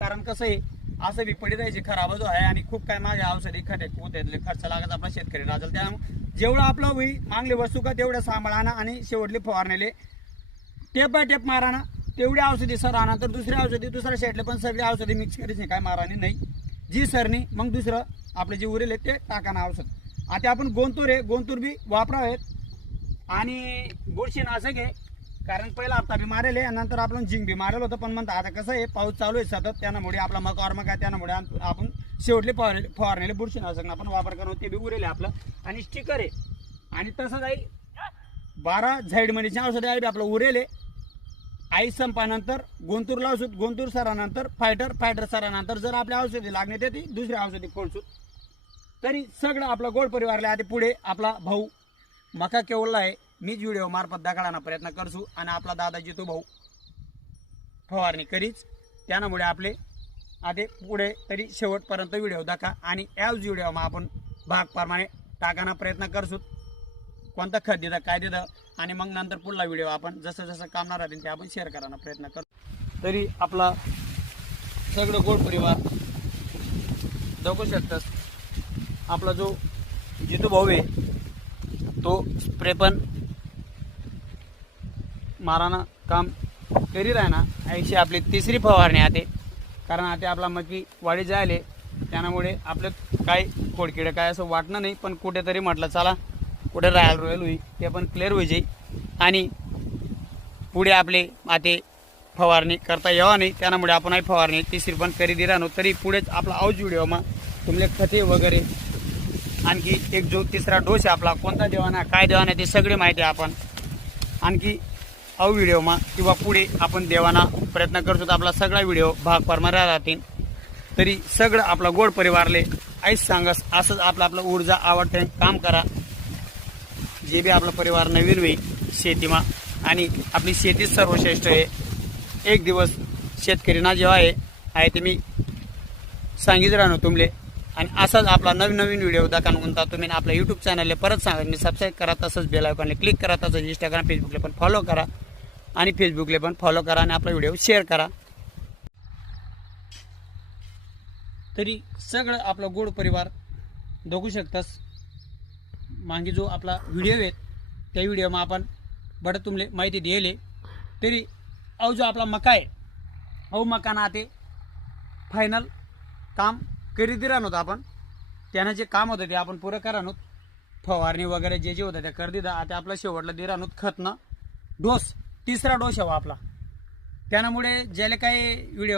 कारण कसं आहे असं विपडी द्यायची खराब जो आहे आणि खूप काय माझ्या औषधी खटे त्यातले खर्च लागत आपला शेतकरी राजल त्यामुळे जेवढं आपलं होई मागले वस्तू का तेवढं सांभाळाना आणि शेवटले फवारण्याले टेप बाय टेप माराना तेवढी औषधी सर आणा तर दुसरी औषधी दुसऱ्या शेटले पण सगळी औषधी मिक्स करायची काय मारानी नाही जी सरनी मग दुसरं आपले जे उरेल ते टाकाना औषध आता आपण गोंतूर आहे गोंतूर बी वापरावेत आणि बुरशीनाशक आहे कारण पहिला हप्ता बी मारेल आहे नंतर आपण झिंक बी मारेल होतं पण म्हणता आता कसं आहे पाऊस चालू आहे सतत त्यामुळे आपला मका काय त्यामुळे आपण शेवटले फवारण्याले बुरशीनाशक आपण वापर करू ते बी उरेल आहे आपलं आणि स्टिकर आहे आणि तसंच आहे 12 झाईड मनीचे औषध आहे आपलं उरेल आहे आई संपानंतर गोंतूर लावसूत गोंतूर सरानंतर फायटर सरानंतर जर आपल्या औषधी लागण्यात येते दुसरी औषधी फोडसूत तरी सगळं आपलं गोड परिवारला आधी पुढे आपला भाऊ मका केवळला आहे मीच व्हिडिओ मार्फत दाखवण्याचा प्रयत्न करसू आणि आपला दादाजी तो भाऊ फवारणी करीच त्यामुळे आपले आधी पुढे तरी शेवटपर्यंत व्हिडिओ दाखवा आणि याच व्हिडिओमा आपण भागप्रमाणे टाकण्याचा प्रयत्न करसू कोणता खत देतं काय देतं आणि मग नंतर पुढला व्हिडिओ आपण जसं जसं कामणार राहतील ते आपण शेअर करण्याचा प्रयत्न करतो तरी आपला सगळं गोड परिवार बघू शकतात आपला जो जितू भाऊ आहे तो स्प्रे पण माराना काम करीत आहे ना ऐशी आपली तिसरी फवारणी आहे कारण आता आपला मकी वाढी जायले त्यामुळे आपलं काय खोडकिडे काय असं वाटणं नाही पण कुठेतरी म्हटलं चला कुठे राहायला रोयल होईल ते पण क्लिअर होई जाईल आणि पुढे आपले आते फवारणी करता यावा नाही त्यामुळे आपण फवारणी तिसरी पण करीत राहतो तरी पुढेच आपला आऊच व्हिडिओमा तुमले खते वगैरे आणखी एक जो तिसरा डोस आहे आपला कोणता देवाना काय देवाना ते सगळे माहिती आपण आणखी अव व्हिडिओमा किंवा पुढे आपण देवाना प्रयत्न करतो आपला सगळा व्हिडिओ भाग परमारा राहतील तरी सगळं आपला गोड परिवारले आईच सांगस असंच आपलं ऊर्जा आवडते काम करा जे बी आपला परिवार नवीन होईल शेतीमा आणि आपली शेतीच सर्वश्रेष्ठ आहे एक दिवस शेतकरीना जेव्हा आहे ते मी सांगित राहतो तुमले आणि असाच आपला नवीन व्हिडिओ दाखवून म्हणता तुम्ही आपल्या यूट्यूब चॅनलला परत सांगा मी सबस्क्राईब करा तसंच बेल आयकॉनला क्लिक करा तसंच इंस्टाग्राम फेसबुकला पण फॉलो करा आणि फेसबुकला पण फॉलो करा आणि आपला व्हिडिओ शेअर करा तरी सगळं आपला गोड परिवार बघू शकतास मागे जो आपला व्हिडिओ आहे त्या व्हिडिओमा आपण बडं तुमले माहिती दिले तरी अव जो आपला मका आहे अव मकाना ते फायनल काम करीत राहतो आपण त्यानं जे काम होतं ते आपण पुरं करा फवारणी वगैरे जे होतं ते कर दिदा आता आपला शेवटला दे राहतो खतनं डोस तिसरा डोस हवा आपला त्यामुळे ज्याला काही व्हिडिओ